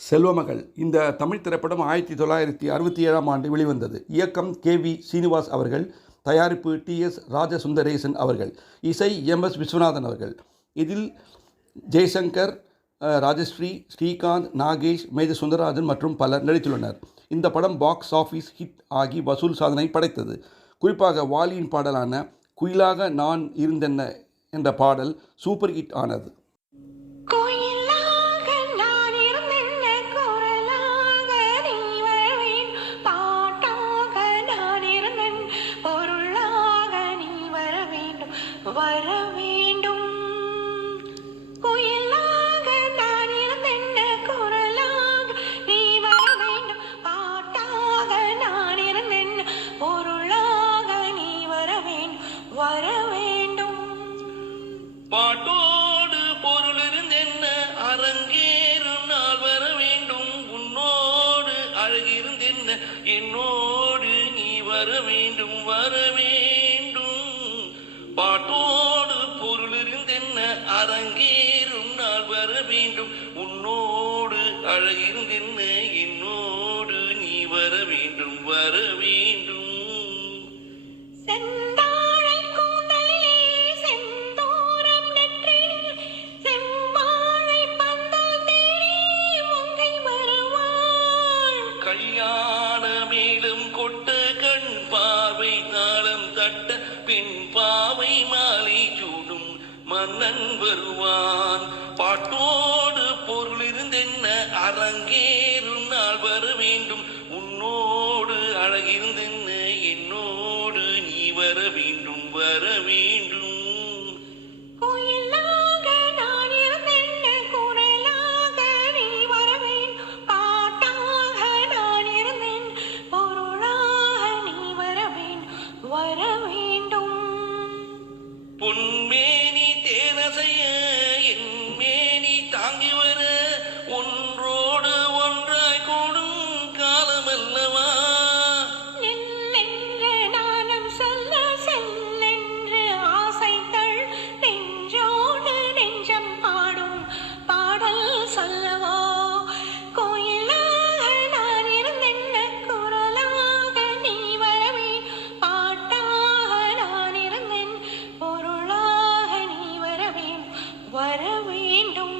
செல்வமகள் இந்த தமிழ் திரைப்படம் 1967ஆம் ஆண்டு வெளிவந்தது. இயக்கம் கே.வி. சீனிவாஸ் அவர்கள், தயாரிப்பு டி.எஸ். ராஜசுந்தரேசன் அவர்கள், இசை எம்.எஸ். விஸ்வநாதன் அவர்கள். இதில் ஜெய்சங்கர், ராஜஸ்ரீ, ஸ்ரீகாந்த், நாகேஷ், மேஜர் சுந்தரராஜன் மற்றும் பலர் நடித்துள்ளனர். இந்த படம் பாக்ஸ் ஆஃபீஸ் ஹிட் ஆகி வசூல் சாதனை படைத்தது. குறிப்பாக வாலியின் பாடலான குயிலாக நான் இருந்தென்ன என்ற பாடல் சூப்பர் ஹிட் ஆனது. வர வேண்டும் குயிலாக நான் இருந்தென்ன குரலாக நீ வர வேண்டும் பாட்டாக நான் இருந்தென்ன பொருளாக நீ வர வேண்டும் பாட்டோடு பொருள் இருந்தென்ன அரங்கேறும் நாள் வர வேண்டும் உன்னோடு அழகிருந்தென்ன என்னோடு நீ வர வேண்டும் பாட்டோடு பொருள் இருந்தென்ன அரங்கேறும் நாள் வர வேண்டும் உன்னோடு அழகிருந்தென்ன என்னோடு நீ வர வேண்டும் செந்தாழை கூந்தலிலே செந்தூரம் நெற்றியில் செம்பாழை பந்தல் தேடி உங்கை வருவாள் கல்யாண மேலும் கொட்ட கண் பார்வை தாளம் தட்ட பின் பாவை மாலை சூடும் மன்னன் வருவான் பாட்டோடு பொருள் இருந்தென்ன அரங்கேறும் நாள் வர வேண்டும் உன்னோடு அழகிருந்தென்ன என்னோடு நீ வர வேண்டும் குயிலாக நான் இருந்தென்ன குரலாக நீ வர வேண்டும் பாட்டாக நான் இருந்தென் பொருளாக நீ வர வேண்டும் பொன்மேனி தேனசைய என் மேனி தாங்கி வர ஒன்றோடு ஒன்றாய் கூடும் காலமல்லவா நெல்லென்று நானும் சொல்ல செல்லென்று ஆசைகள் நெஞ்சோடு நெஞ்சம் பாடும் பாடல் சொல்லவோ கோயிலாக நான் இருந்தென்ன குரலாக நீ வரவே பாட்டாக நான் இருந்தேன் பொருளாக நீ வர வேண்டும்